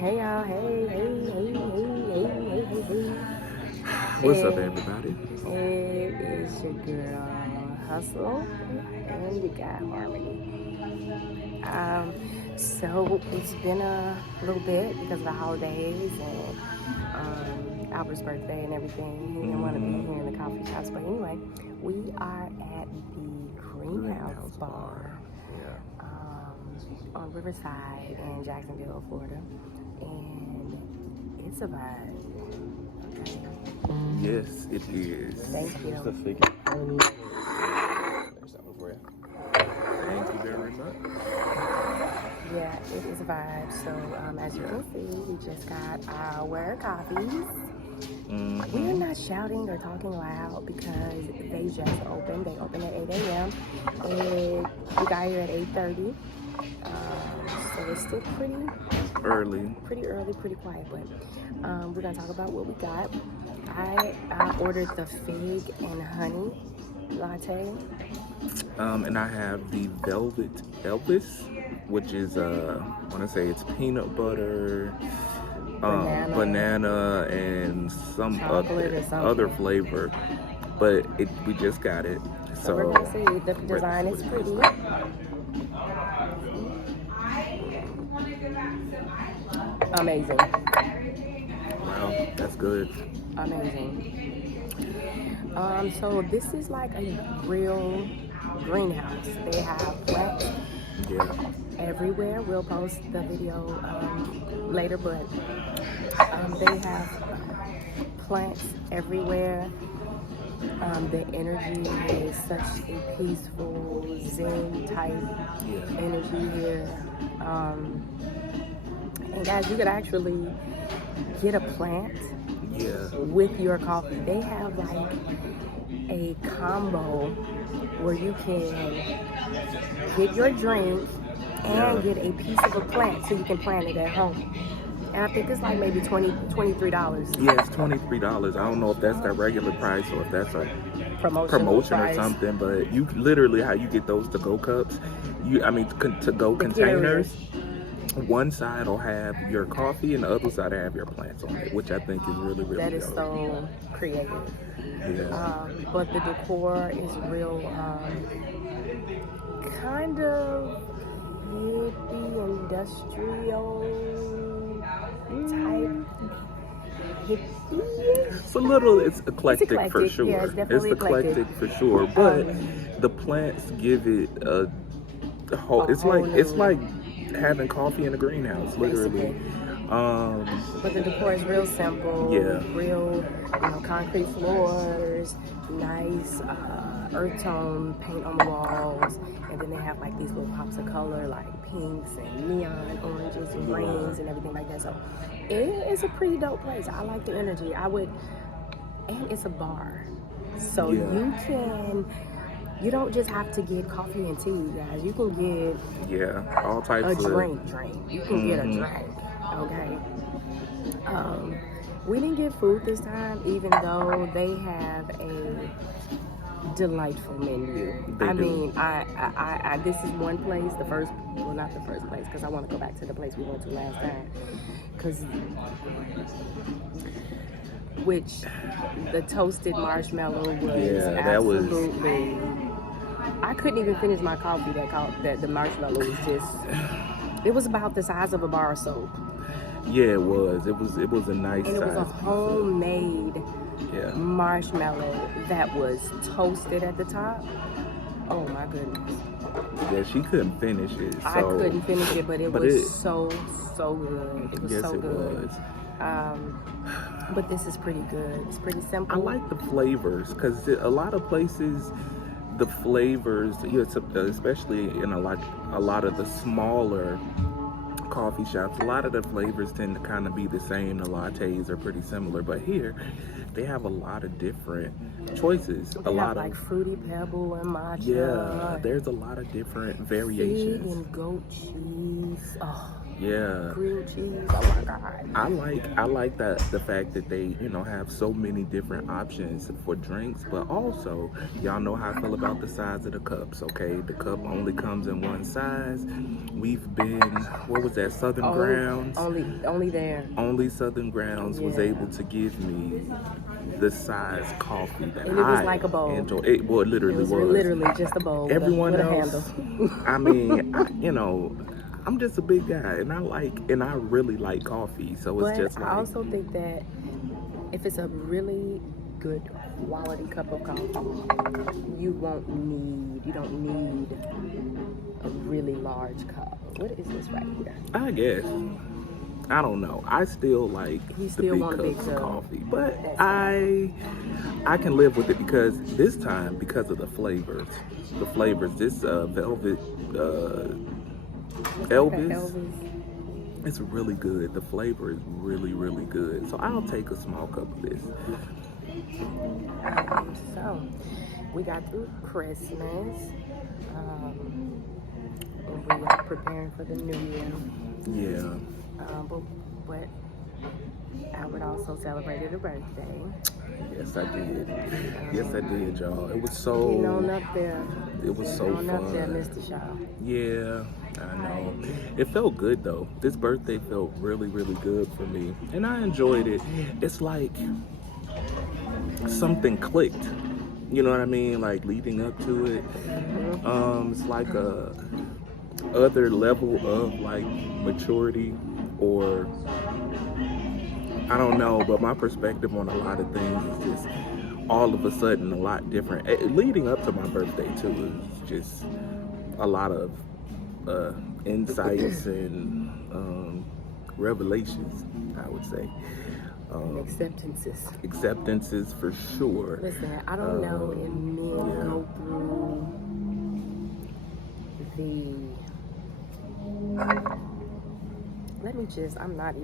Hey y'all, hey. What's up, everybody? It is your girl Hustle, and you got Harmony. So it's been a little bit because of the holidays and Albert's birthday and everything. He didn't want to be here in the coffee shops, but anyway, we are at the Greenhouse Bar. Yeah. On Riverside in Jacksonville, Florida, and it's a vibe. Okay. Yes, it is. Thank you. Just a figure. There's something for you. Thank you very much. Yeah, it is a vibe. So as you can see, we just got our coffees. We are not shouting or talking loud because they just opened. They opened at 8 a.m. and we got here at 8:30. So it's still pretty early, pretty quiet, but we're gonna talk about what we got. I ordered the fig and honey latte. And I have the Velvet Elvis, which is I want to say it's peanut butter, banana and some other flavor, but we just got it. So we're gonna see. The design is pretty. Amazing. Wow, that's good. Amazing. So this is like a real greenhouse. They have plants everywhere. We'll post the video later, but they have plants everywhere. The energy is such a peaceful, zen type energy here. And guys, you could actually get a plant with your coffee. They have like a combo where you can get your drink and get a piece of a plant so you can plant it at home. And I think it's like maybe $23. Yeah, it's $23. I don't know if that's their regular price or if that's a promotion or something. But you literally, how you get those to-go cups, to-go containers. One side will have your coffee and the other side will have your plants on it, which I think is really, really That is dope. so creative. Yeah. But the decor is real kind of hippie, industrial type. Hippie? It's eclectic for sure. Yeah, it's definitely eclectic for sure. But the plants give it a whole. It's like having coffee in a greenhouse, literally. But the decor is real simple. Yeah. Real, concrete floors, nice earth tone paint on the walls, and then they have like these little pops of color, like pinks and neon oranges and greens and everything like that. So it's a pretty dope place. I like the energy. And it's a bar, so you don't just have to get coffee and tea, you guys. You can get all types of drink. You can get a drink, okay? We didn't get food this time, even though they have a delightful menu. This is one place, not the first place, because I want to go back to the place we went to last time, which the toasted marshmallow was absolutely. I couldn't even finish my coffee. That the marshmallow was just. It was about the size of a bar of soap. Yeah, it was. It was a nice. And it was a homemade marshmallow that was toasted at the top. Oh my goodness. Yeah, she couldn't finish it. So. I couldn't finish it, but it was so good. It was so good. But this is pretty good. It's pretty simple. I like the flavors because a lot of places, the flavors, especially in a lot of the smaller coffee shops, a lot of the flavors tend to kind of be the same. The lattes are pretty similar, but here they have a lot of different choices. They have like fruity pebble and matcha. Yeah, there's a lot of different variations. Fig and goat cheese. Oh, Yeah. grilled cheese. Oh my God. I like that the fact that they, have so many different options for drinks, but also y'all know how I feel about the size of the cups, okay? The cup only comes in one size. We've been, what was that, Southern Grounds? Only there. Only Southern Grounds was Yeah. able to give me the size coffee that And it was I like a bowl. enjoy. It, well, it literally was. Literally just a bowl Everyone with a else, handle. I mean, I'm just a big guy, and I really like coffee. So it's But just like, I also think that if it's a really good quality cup of coffee, you don't need a really large cup. What is this right here? I guess, I don't know. I still like You the still big want a big cups of tub. coffee, but That's I can live with it because this time, because of the flavors, this velvet Elvis. It's really good. The flavor is really, really good. So I'll take a small cup of this. So we got through Christmas. And we are preparing for the new year. Yeah. But Albert also celebrated a birthday. Yes, I did. Yes, I did, y'all. It was so. Getting on up there. It was so fun. Up there, Mr. Shaw. Yeah, I know. It felt good though. This birthday felt really, really good for me, and I enjoyed it. It's like something clicked. You know what I mean? Like leading up to it. It's like a other level of like maturity, or I don't know, but my perspective on a lot of things is just all of a sudden a lot different. Leading up to my birthday too is just a lot of insights and revelations, I would say. Acceptances for sure. Listen, I don't know if men go through I'm not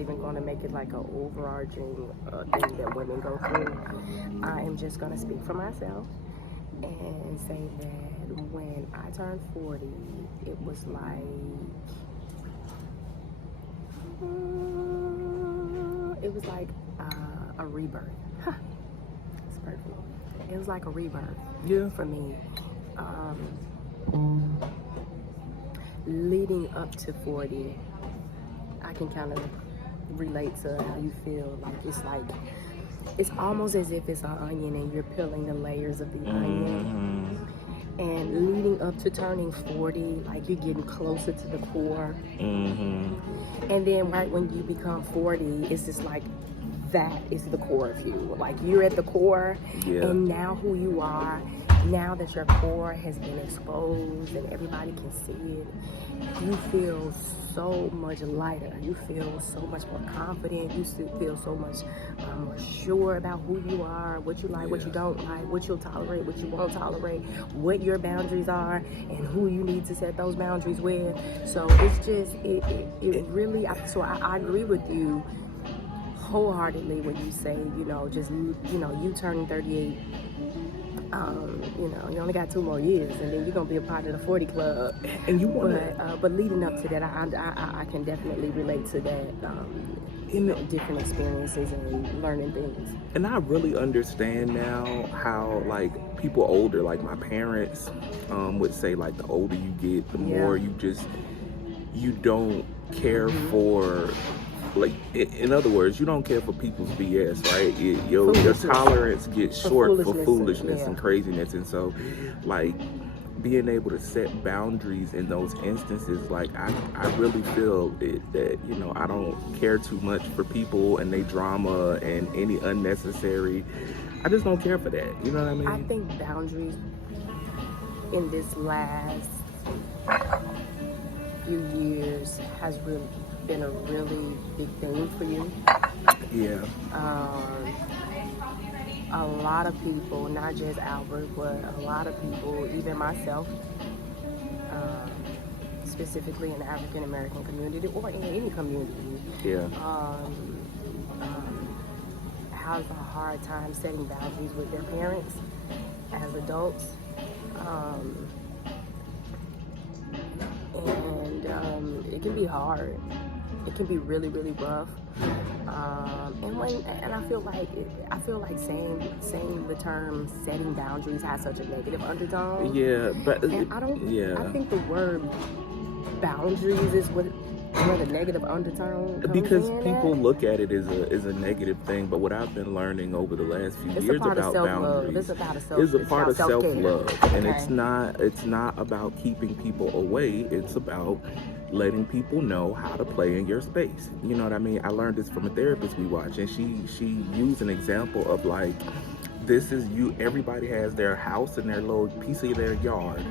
even going to make it like an overarching thing that women go through. I am just going to speak for myself and say that when I turned 40, it was like a rebirth. It's perfect. It was like a rebirth for me. Leading up to 40, I can kind of relate to how you feel. It's almost as if it's an onion and you're peeling the layers of the onion. And leading up to turning 40, like you're getting closer to the core. And then right when you become 40, it's just like that is the core of you. Like you're at the core, and now who you are, now that your core has been exposed and everybody can see it, you feel so much lighter. You feel so much more confident. You feel so much more sure about who you are, what you like, what you don't like, what you'll tolerate, what you won't tolerate, what your boundaries are, and who you need to set those boundaries with. So it's just, it really, I agree with you wholeheartedly when you say, you turning 38, you only got 2 more years, and then you're gonna be a part of the 40 club. And but leading up to that, I can definitely relate to that. Different experiences and learning things. And I really understand now how like people older, like my parents, would say like the older you get, the more you don't care for. Like, in other words, you don't care for people's BS, right? Your tolerance gets short for foolishness and craziness. And so, like, being able to set boundaries in those instances, like, I really feel that, I don't care too much for people and their drama and any unnecessary. I just don't care for that. You know what I mean? I think boundaries in this last few years has really been a really big thing for you. Yeah. A lot of people, not just Albert, but a lot of people, even myself, specifically in the African American community or in any community, has a hard time setting boundaries with their parents as adults. And it can be hard. It can be really, really rough. And I feel like saying the term setting boundaries has such a negative undertone. Yeah, but and I think the word boundaries is where the negative undertone comes because in people at. look at it as a negative thing, but what I've been learning over the last few It's years a part about of self-love. boundaries It's about is a part of self-love, and Okay. it's not about keeping people away. It's about letting people know how to play in your space. You know what I mean? I learned this from a therapist we watch, and she used an example of like, this is you. Everybody has their house and their little piece of their yard,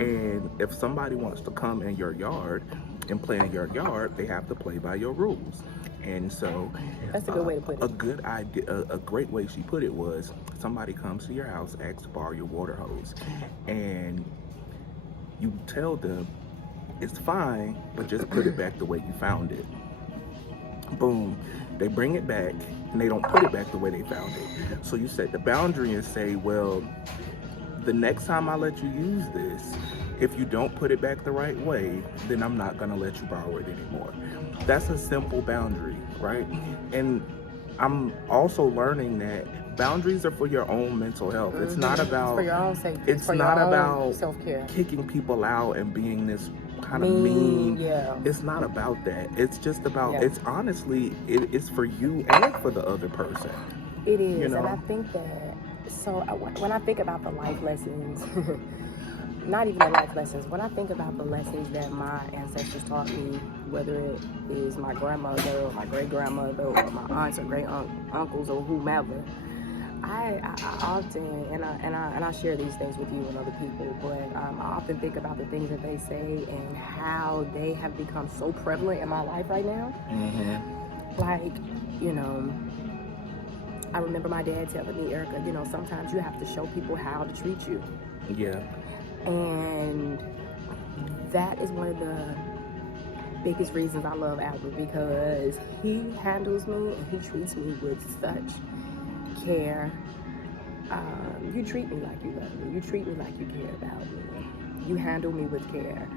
and if somebody wants to come in your yard and play in your yard, they have to play by your rules. And so That's a good way to put it. a good idea, a great way she put it was, somebody comes to your house, asks to borrow your water hose, and you tell them it's fine, but just put it back the way you found it. Boom, they bring it back and they don't put it back the way they found it. So you set the boundary and say, well, the next time I let you use this, if you don't put it back the right way, then I'm not gonna let you borrow it anymore. That's a simple boundary, right? And I'm also learning that boundaries are for your own mental health. It's not about for your own safety. It's not about self-care. Kicking people out and being this kind of mean. Yeah. It's not about that. It's just about, it's honestly, it's for you and for the other person. It is, you know? And I think that, so when I think about the life lessons, not even the life lessons, when I think about the lessons that my ancestors taught me, whether it is my grandmother or my great-grandmother or my aunts or great-uncles or whomever, I often, and I share these things with you and other people, but I often think about the things that they say and how they have become so prevalent in my life right now. Like, you know, I remember my dad telling me, Erica, you know, sometimes you have to show people how to treat you. Yeah. And that is one of the biggest reasons I love Albert, because he handles me and he treats me with such care. You treat me like you love me. You treat me like you care about me. You handle me with care.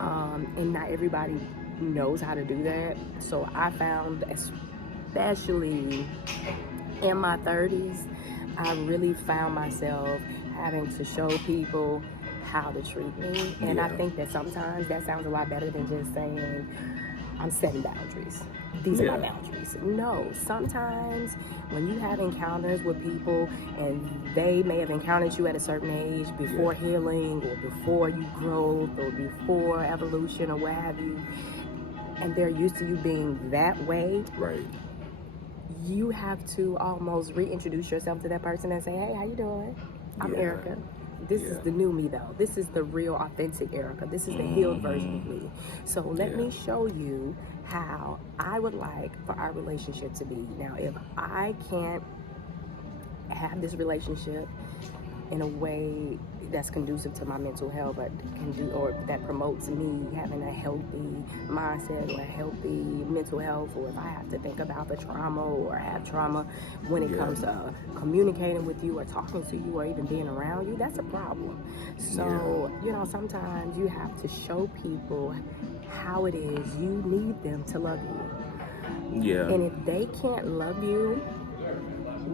And not everybody knows how to do that. So I found, especially in my 30s, I really found myself having to show people how to treat me. And I think that sometimes that sounds a lot better than just saying, I'm setting boundaries. These are my boundaries. No, sometimes when you have encounters with people and they may have encountered you at a certain age before healing or before you growth or before evolution or what have you, and they're used to you being that way, right? You have to almost reintroduce yourself to that person and say, hey, how you doing? I'm Erica. This is the new me, though. This is the real, authentic Erica. This is the healed version of me. So let me show you how I would like for our relationship to be. Now, if I can't have this relationship in a way that's conducive to my mental health, but or that promotes me having a healthy mindset or a healthy mental health, or if I have to think about the trauma or have trauma when it comes to communicating with you or talking to you or even being around you, that's a problem. So, you know, sometimes you have to show people how it is you need them to love you. Yeah. And if they can't love you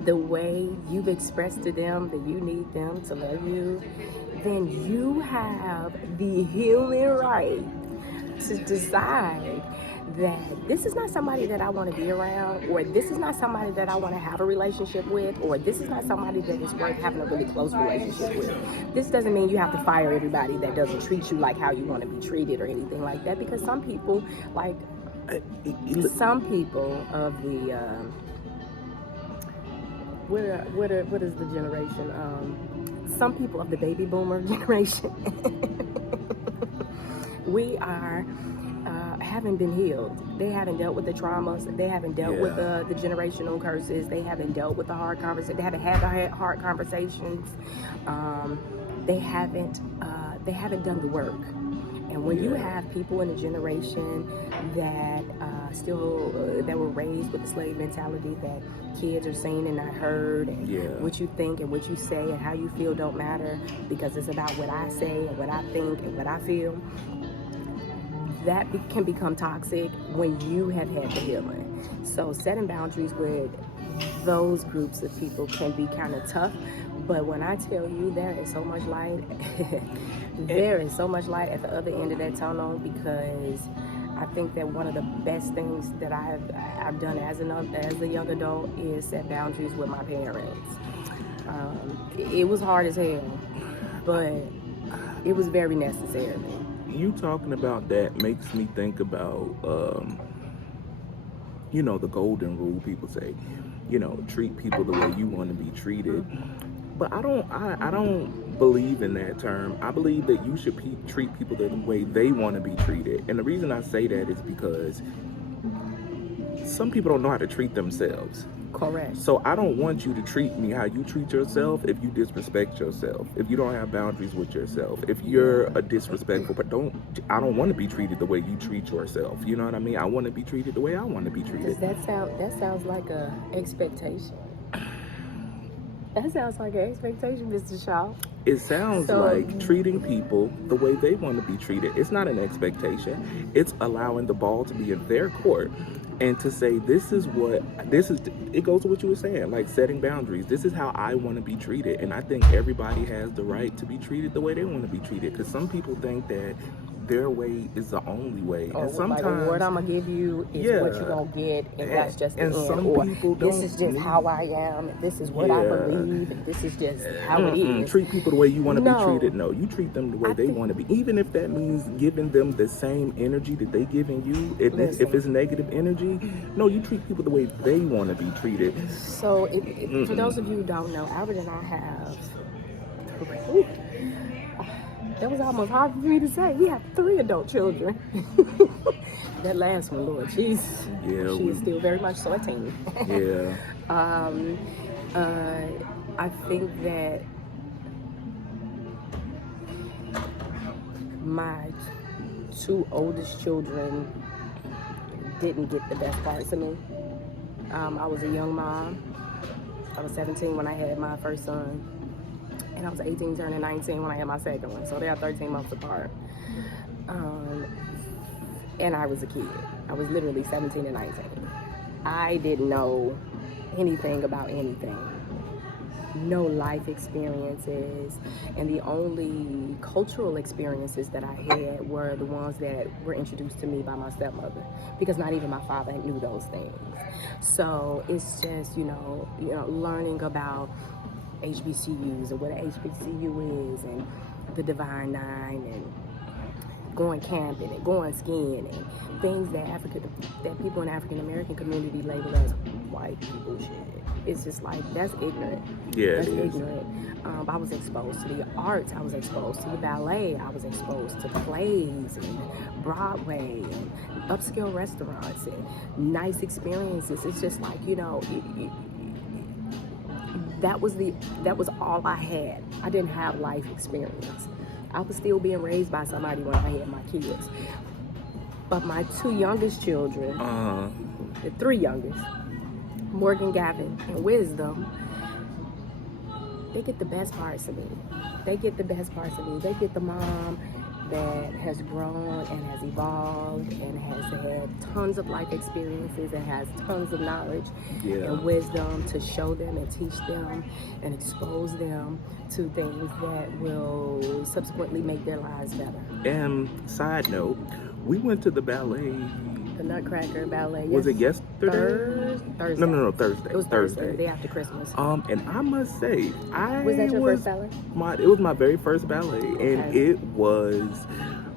the way you've expressed to them that you need them to love you, then you have the healing right to decide that this is not somebody that I want to be around, or this is not somebody that I want to have a relationship with, or this is not somebody that is worth having a really close relationship with. This doesn't mean you have to fire everybody that doesn't treat you like how you want to be treated or anything like that, because some people, like some people of the what is the generation? Some people of the baby boomer generation, we are haven't been healed. They haven't dealt with the traumas. They haven't dealt with the generational curses. They haven't dealt with the hard conversations. They haven't had the hard conversations. They haven't done the work. And when you have people in a generation that that were raised with the slave mentality, that kids are seen and not heard, and what you think and what you say and how you feel don't matter because it's about what I say and what I think and what I feel, that can become toxic when you have had the healing. So setting boundaries with those groups of people can be kind of tough. But when I tell you there is so much light, there is so much light at the other end of that tunnel, because I think that one of the best things that I've done as a young adult is set boundaries with my parents. It was hard as hell, but it was very necessary. You talking about that makes me think about, the golden rule. People say, treat people the way you want to be treated. But I don't believe in that term. I believe that you should treat people the way they want to be treated. And the reason I say that is because some people don't know how to treat themselves. Correct. So I don't want you to treat me how you treat yourself if you disrespect yourself, if you don't have boundaries with yourself, if you're a disrespectful, but I don't want to be treated the way you treat yourself. You know what I mean? I want to be treated the way I want to be treated. That sounds like a expectation. That sounds like an expectation, Mr. Shaw. It sounds like treating people the way they want to be treated. It's not an expectation. It's allowing the ball to be in their court and to say, it goes to what you were saying, like setting boundaries. This is how I want to be treated. And I think everybody has the right to be treated the way they want to be treated. Because some people think that their way is the only way. Oh, and sometimes, like the word I'm gonna give you is what you're gonna get, and that's just the end. Some or people this is just how I am, and this is what I believe, and this is just how it is. Treat people the way you want to be treated. No, you treat them the way they want to be. Even if that means giving them the same energy that they giving you. If it's negative energy, no, you treat people the way they want to be treated. So, for those of you who don't know, Albert and I have... That was almost hard for me to say. We have 3 adult children. That last one, Lord, she's still very much so a teen. Yeah. I think that my 2 oldest children didn't get the best parts of me. I was a young mom. I was 17 when I had my first son. And I was 18 turning 19 when I had my second one. So they are 13 months apart. And I was a kid. I was literally 17 and 19. I didn't know anything about anything. No life experiences. And the only cultural experiences that I had were the ones that were introduced to me by my stepmother. Because not even my father knew those things. So it's just, learning about HBCUs and what an HBCU is, and the Divine Nine, and going camping and going skiing, and things that people in the African American community label as white people shit. It's just like, that's ignorant. Yeah, that's ignorant. I was exposed to the arts. I was exposed to the ballet. I was exposed to plays and Broadway and upscale restaurants and nice experiences. It's just like, that was all I had. I didn't have life experience. I was still being raised by somebody when I had my kids. But my 2 youngest children, the 3 youngest, Morgan, Gavin, and Wisdom, they get the best parts of me. They get the the mom that has grown and has evolved and has had tons of life experiences and has tons of knowledge and wisdom to show them and teach them and expose them to things that will subsequently make their lives better. And side note, we went to the ballet. The Nutcracker Ballet. Was it yesterday? Thursday. No, Thursday. It was Thursday, the day after Christmas. And I must say, was that your first ballet? It was my very first ballet, and it was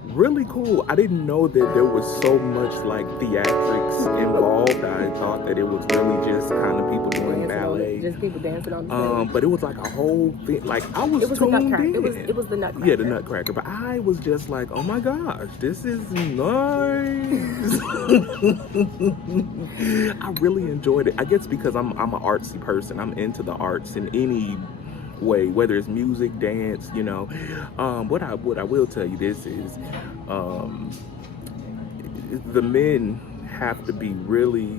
really cool. I didn't know that there was so much like theatrics involved. I thought that it was really just kind of people doing ballet. Just people dancing on the stage. But it was like a whole thing. Like I was tuned in. It was the Nutcracker. Yeah, the Nutcracker. But I was just like, oh my gosh, this is nice. I really enjoyed it. I guess because I'm an artsy person. I'm into the arts in any way, whether it's music, dance, what I will tell you this is, the men have to be really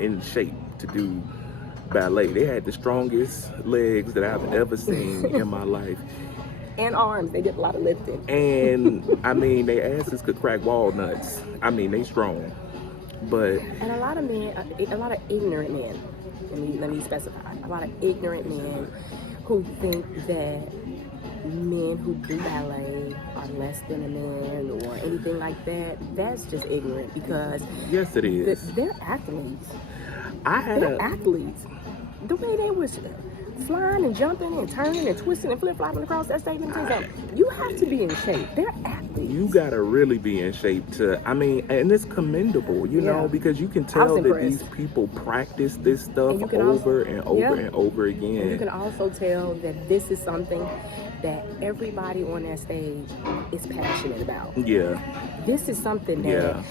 in shape to do ballet. They had the strongest legs that I've ever seen in my life. and arms. They did a lot of lifting. And I mean, their asses could crack walnuts. I mean, they strong. But and a lot of men, a lot of ignorant men. Let me specify. A lot of ignorant men who think that men who do ballet are less than a man or anything like that. That's just ignorant because yes, it is. They're athletes. They're athletes. The way they was flying and jumping and turning and twisting and flip-flopping across that stage, you have to be in shape. They're athletes. You gotta really be in shape and it's commendable, you know, because you can tell that these people practice this stuff over and over again. And you can also tell that this is something that everybody on that stage is passionate about. Yeah. This is something that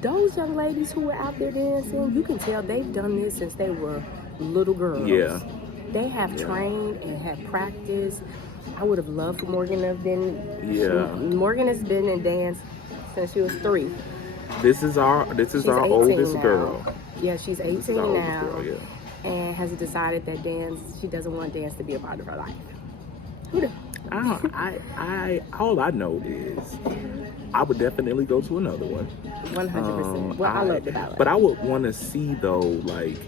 those young ladies who are out there dancing, you can tell they've done this since they were little girls. Yeah. They have trained and have practiced. I would have loved for Morgan to have been. Yeah. Morgan has been in dance since she was 3. This is our oldest now. girl. Yeah, she's 18 now. Girl, and has decided that she doesn't want dance to be a part of her life. Who the? All I know is I would definitely go to another one. 100%. Well, I love the ballet. But I would want to see though, like,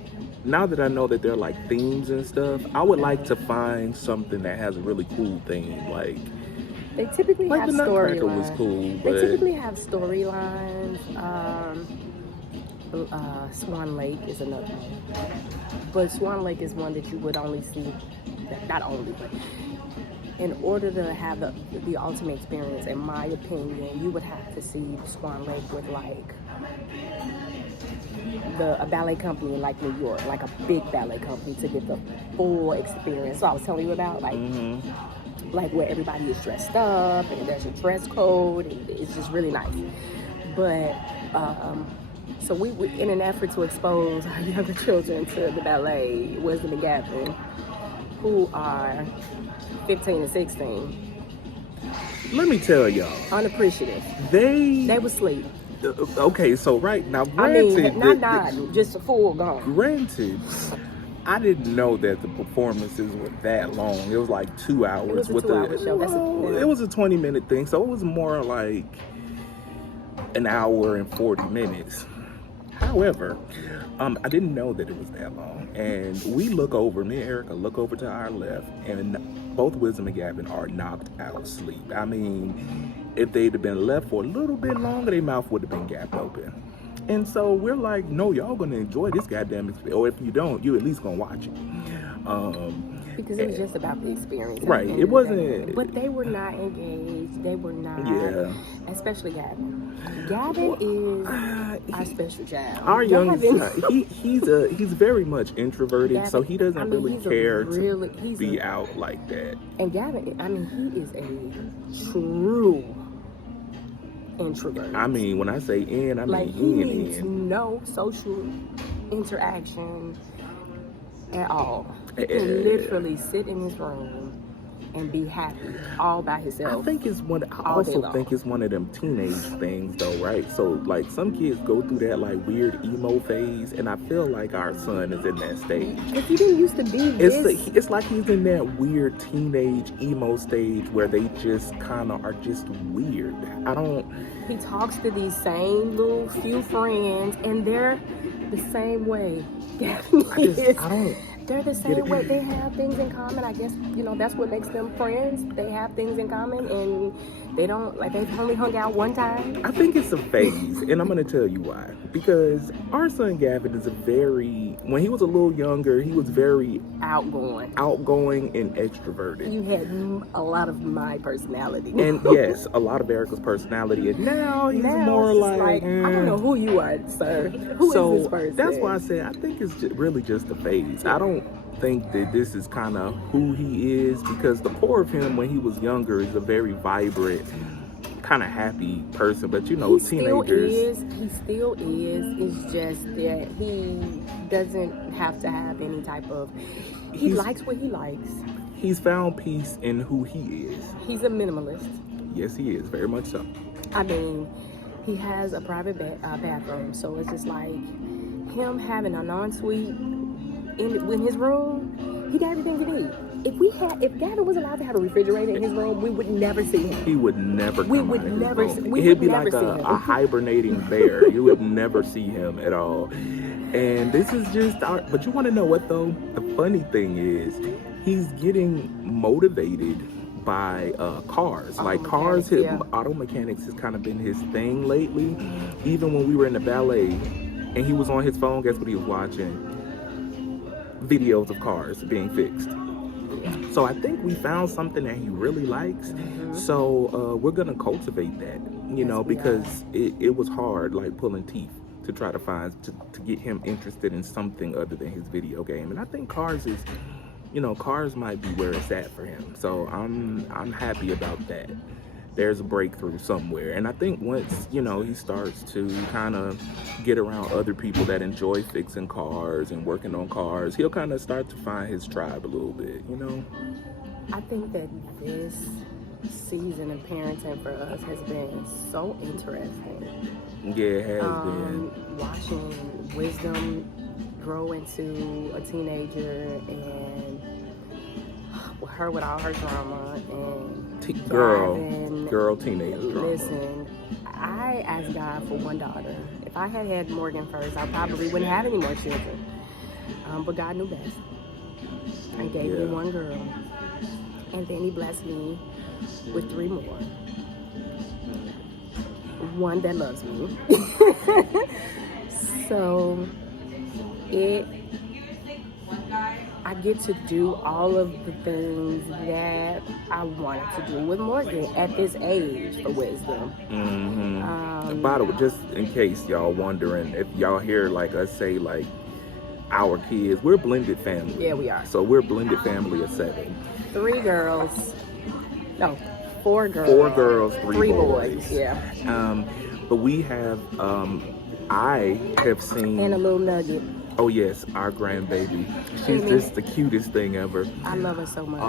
now that I know that they're like themes and stuff, I would like to find something that has a really cool theme. Like they typically have the Nutcracker was cool. They typically have storylines. Swan Lake is another one. But Swan Lake is one that you would only see, not only, but in order to have the ultimate experience, in my opinion, you would have to see Swan Lake with like a ballet company in like New York, like a big ballet company to get the full experience. So I was telling you about like where everybody is dressed up and there's a dress code and it's just really nice. But so we in an effort to expose our younger children to the ballet, Wisdom and Gavin, who are 15 and 16. Let me tell y'all, unappreciative. They was asleep. Okay, so right now, granted, not dying, just full gone. Granted, I didn't know that the performances were that long. It was like 2 hours. It was a 2-hour show. It was a 20-minute thing, so it was more like an hour and 40 minutes. However, I didn't know that it was that long. And me and Erica look over to our left, and both Wisdom and Gavin are knocked out asleep. I mean, if they'd have been left for a little bit longer, their mouth would have been gapped open. And so we're like, no, y'all gonna enjoy this goddamn experience. Or if you don't, you at least gonna watch it. Because it was just about the experience. Right. It wasn't. But they were not engaged. They were not. Yeah. Especially Gavin. Gavin is our special child. Our young he's very much introverted, Gavin, so he doesn't really care to be out like that. And Gavin, he is a true introvert. I mean, when I say in, I mean he needs no social interaction at all. He can literally sit in his room and be happy all by himself. I think it's one. I also think it's one of them teenage things, though, right? So, like, some kids go through that like weird emo phase, and I feel like our son is in that stage. But he didn't used to be this. It's like he's in that weird teenage emo stage where they just kind of are just weird. He talks to these same little few friends, and they're the same way. They're the same way. They have things in common. I guess, that's what makes them friends. They have things in common, and they've only hung out one time. I think it's a phase, and I'm going to tell you why. Because our son Gavin is when he was a little younger, he was very outgoing and extroverted. You had a lot of my personality. And yes, a lot of Erica's personality. And now he's more like I don't know who you are, sir. Who is this person? That's why I said I think it's really just a phase. I don't think that this is kind of who he is, because the core of him when he was younger is a very vibrant, kind of happy person. But teenagers. He still is. It's just that he doesn't have to have any type of. He likes what he likes. He's found peace in who he is. He's a minimalist. Yes, he is. Very much so. I mean, he has a private bathroom, so it's just like him having an ensuite in his room. He got everything he needs. if Gavin was allowed to have a refrigerator in his room, we would never see him. He would never come We would out of his never room. we He'd would be never like see him. a hibernating bear. You would never see him at all. And this is just but you want to know what though? The funny thing is, he's getting motivated by cars. Like cars, auto mechanics has kind of been his thing lately. Even when we were in the ballet and he was on his phone, guess what he was watching? Videos of cars being fixed. So I think we found something that he really likes. So we're gonna cultivate that, you know, because it was hard, like pulling teeth to try to find to get him interested in something other than his video game. And I think cars might be where it's at for him. So I'm happy about that. There's a breakthrough somewhere. And I think once, you know, he starts to kind of get around other people that enjoy fixing cars and working on cars, he'll kind of start to find his tribe a little bit, you know? I think that this season of parenting for us has been so interesting. Yeah, it has been. Watching Wisdom grow into a teenager and her with all her drama and girl teenage drama. Listen, I asked God for one daughter. If I had had Morgan first, I probably wouldn't have any more children. But God knew best and gave me one girl. And then he blessed me with 3 more. One that loves me. So I get to do all of the things that I wanted to do with Morgan at this age for Wisdom. By the way, just in case y'all wondering, if y'all hear like us say like our kids, we're a blended family. Yeah, we are. So we're a blended family of 7. 3 girls. No, 4 girls. 4 girls, 3 boys. Yeah. But we have, I have seen. And a little nugget. Oh yes, our grandbaby. She's just the cutest thing ever. I love her so much.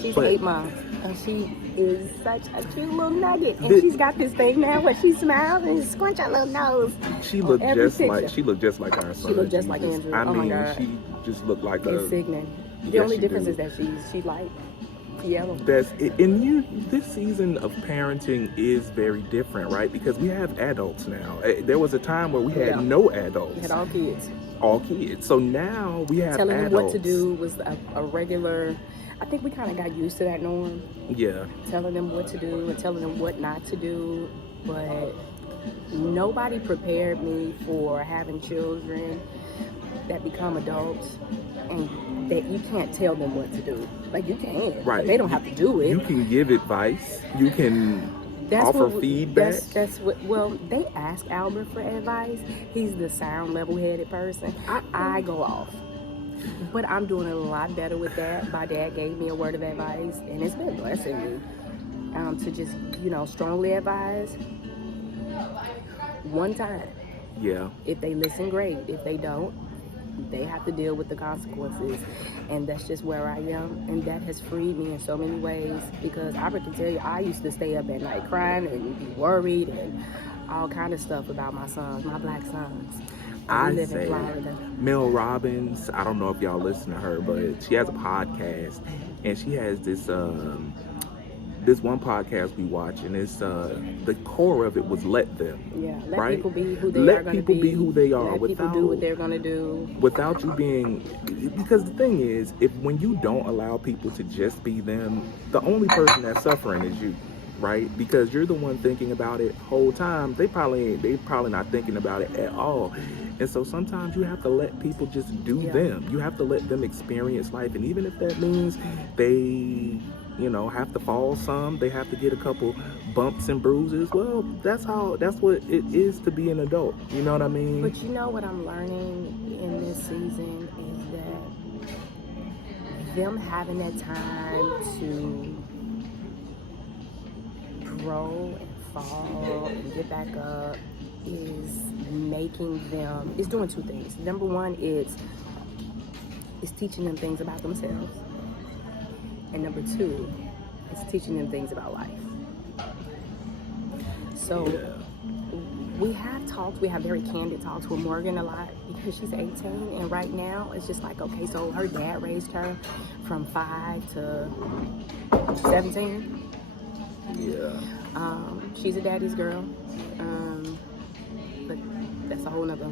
She's 8 months, and she is such a cute little nugget. And she's got this thing now where she smiles and squinch her little nose. She looked just like our son. She looked just like Andrew. I mean, my God. she just looked like it's sickening. The only difference is that she's light. Yellow. That's it. And this season of parenting is very different, right? Because we have adults now. There was a time where we had no adults. We had all kids. All kids. So now we have telling adults. them what to do was a regular. I think we kind of got used to that norm. Yeah. Telling them what to do and telling them what not to do, but nobody prepared me for having children that become adults and that you can't tell them what to do. Like, you can. Right. They don't have to do it. You can give advice. You can offer feedback. That's what, well, they ask Albert for advice. He's the sound level-headed person. I go off. But I'm doing a lot better with that. My dad gave me a word of advice, and it's been blessing me to just, strongly advise one time. Yeah. If they listen, great. If they don't, they have to deal with the consequences. And that's just where I am. And that has freed me in so many ways, because I can tell you, I used to stay up at night crying and be worried and all kind of stuff about my sons, my black sons. I live say in Florida. Mel Robbins, I don't know if y'all listen to her, but she has a podcast, and she has this one podcast we watch, and it's the core of it was let them. Yeah, let right? people be who they let are going to people be who they are. Let people do what they're going to do. Without you being, because the thing is, when you don't allow people to just be them, the only person that's suffering is you. Right? Because you're the one thinking about it whole time. They probably not thinking about it at all. And so sometimes you have to let people just do them. You have to let them experience life. And even if that means they, have to fall some, they have to get a couple bumps and bruises. Well, that's what it is to be an adult. You know what I mean? But you know what I'm learning in this season is that them having that time to grow and fall and get back up is making them, it's doing 2 things. Number one, it's teaching them things about themselves. And number 2, it's teaching them things about life. So we have talked, we have very candid talks with Morgan a lot because she's 18, and right now it's just like, okay, so her dad raised her from 5 to 17. Yeah. She's a daddy's girl, but that's a whole nother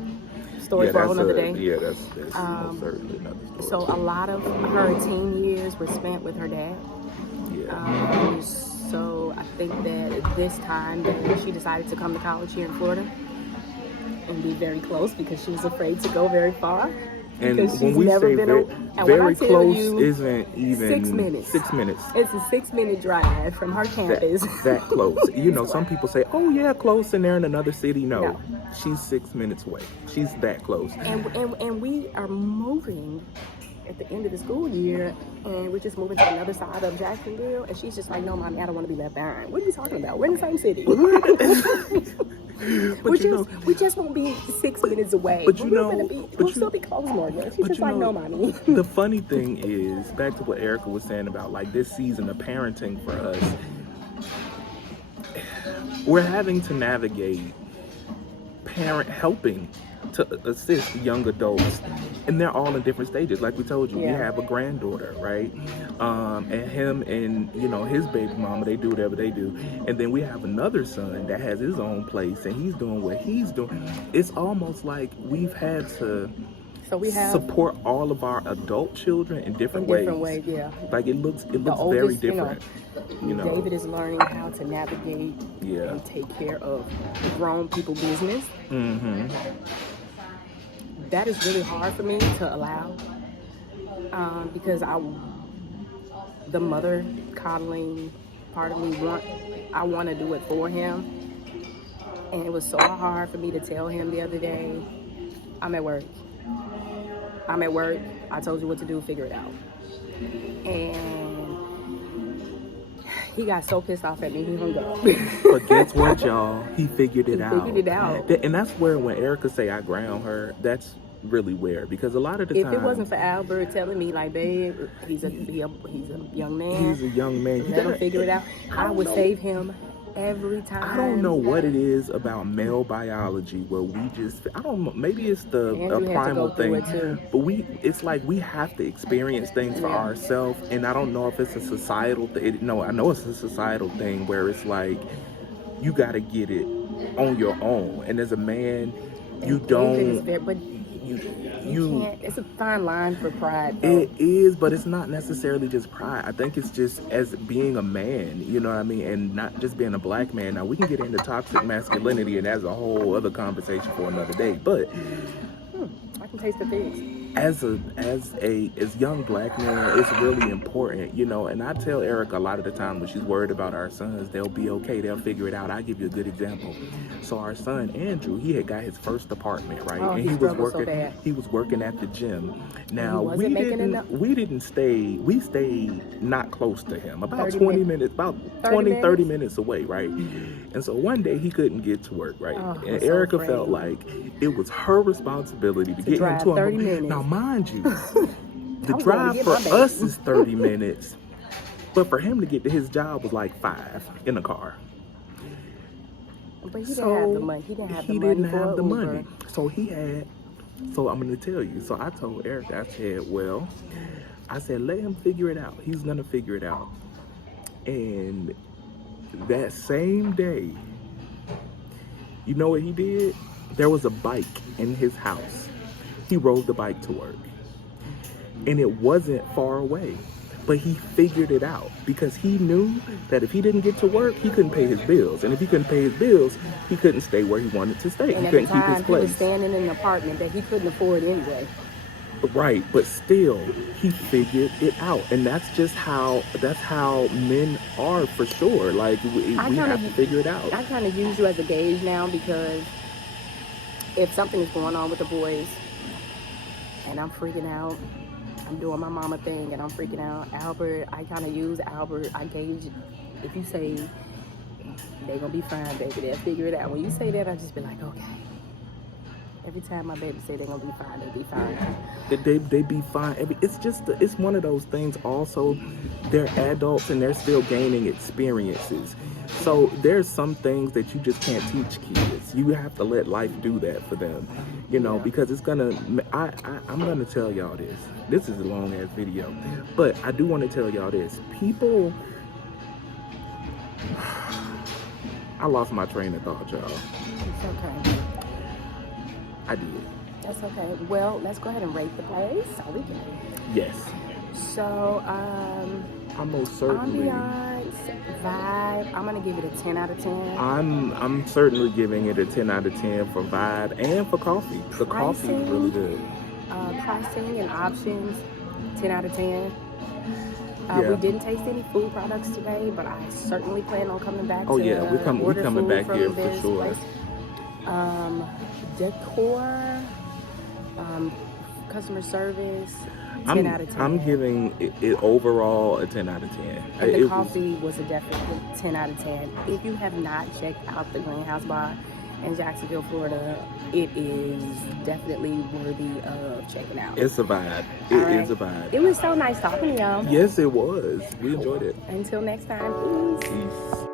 story for a whole nother day. Yeah, that's most certainly another story. So a lot of her teen years were spent with her dad. Yeah. So I think that this time that she decided to come to college here in Florida and be very close because she was afraid to go very far. And because when she's we never say been very close, isn't even 6 minutes. 6 minutes. It's a 6-minute drive from her campus. That close. You know, some people say, "Oh yeah, close," and they're in another city. No, she's 6 minutes away. She's that close. And we are moving at the end of the school year, and we're just moving to another side of Jacksonville, and she's just like, "No, mommy, I don't want to be left behind." What are you talking about? We're in the same city. we just won't be 6 minutes away. But we'll still be close, Morgan. She's just like, "No, mommy." The funny thing is, back to what Erica was saying about like this season of parenting for us, we're having to navigate helping to assist young adults, and they're all in different stages. Like we told you, we have a granddaughter, right? And him and his baby mama, they do whatever they do, and then we have another son that has his own place and he's doing what he's doing. It's almost like we've had to support all of our adult children in different ways. Yeah. Like it looks oldest, very different. David is learning how to navigate and take care of grown people business. Mm-hmm. That is really hard for me to allow because the mother coddling part of me I want to do it for him, and it was so hard for me to tell him the other day, I'm at work. I told you what to do, figure it out. And he got so pissed off at me, he hung up. But guess what, y'all? He figured it out. And that's where when Erica say I ground her, that's really weird, because a lot of the time, if it wasn't for Albert telling me like, babe, he's a young man. He's a young man. Let him figure it out. I would save him every time. I don't know what it is about male biology where I don't know, maybe it's a primal thing, but it's like we have to experience things for ourselves, and I don't know if it's a societal thing. No, I know it's a societal thing where it's like you got to get it on your own, and as a man, you don't. You can't. It's a fine line for pride, though. It is, but it's not necessarily just pride. I think it's just as being a man, you know what I mean, and not just being a black man. Now we can get into toxic masculinity, and that's a whole other conversation for another day. But I can taste the things. As young black men, it's really important, and I tell Erica a lot of the time when she's worried about our sons, they'll be okay, they'll figure it out. I'll give you a good example. So our son Andrew, he had got his first apartment, right? And he was working at the gym. Now we stayed not close to him, about 30 minutes away, right? And so one day he couldn't get to work, right? And Erica felt like it was her responsibility to get him to 30 minutes. Now mind you, the drive for us is 30 minutes, but for him to get to his job was like 5 in a car. But he didn't have the money. He didn't have the money. So I'm going to tell you. So I told Eric, I said, let him figure it out. He's going to figure it out. And that same day, you know what he did? There was a bike in his house. He rode the bike to work. And it wasn't far away. But he figured it out because he knew that if he didn't get to work, he couldn't pay his bills. And if he couldn't pay his bills, he couldn't stay where he wanted to stay. And he couldn't keep his place. He was staying in an apartment that he couldn't afford anyway. Right, but still, he figured it out. And that's how men are for sure. Like, we have to figure it out. I kind of use you as a gauge now because if something is going on with the boys and I'm freaking out, I'm doing my mama thing and I'm freaking out, Albert, I kind of use Albert. I gauge, if you say they're going to be fine, baby, they'll figure it out. When you say that, I just be like, okay. Every time my baby say they're going to be fine, they'll be fine. They be fine. It's one of those things also, they're adults and they're still gaining experiences. So there's some things that you just can't teach kids. You have to let life do that for them, you know, because it's gonna. I'm gonna tell y'all this. This is a long ass video, but I do want to tell y'all this. People, I lost my train of thought, y'all. It's okay. I did. That's okay. Well, let's go ahead and rate the place. Are we can? Yes. So, I most certainly. ambiance, vibe. I'm gonna give it a 10 out of 10. I'm certainly giving it a 10 out of 10 for vibe and for coffee. The coffee is really good. Pricing and options, 10 out of 10. Yeah. We didn't taste any food products today, but I certainly plan on coming back. Oh to yeah, we're coming back here for sure. Place. Decor, customer service, 10 out of 10. I'm giving it overall a 10 out of 10. And the coffee was a definite 10 out of 10. If you have not checked out the Greenhouse Bar in Jacksonville, Florida, it is definitely worthy of checking out. It's a vibe. It is a vibe. It was so nice talking to y'all. Yes, it was. We enjoyed it. Until next time, peace. Peace.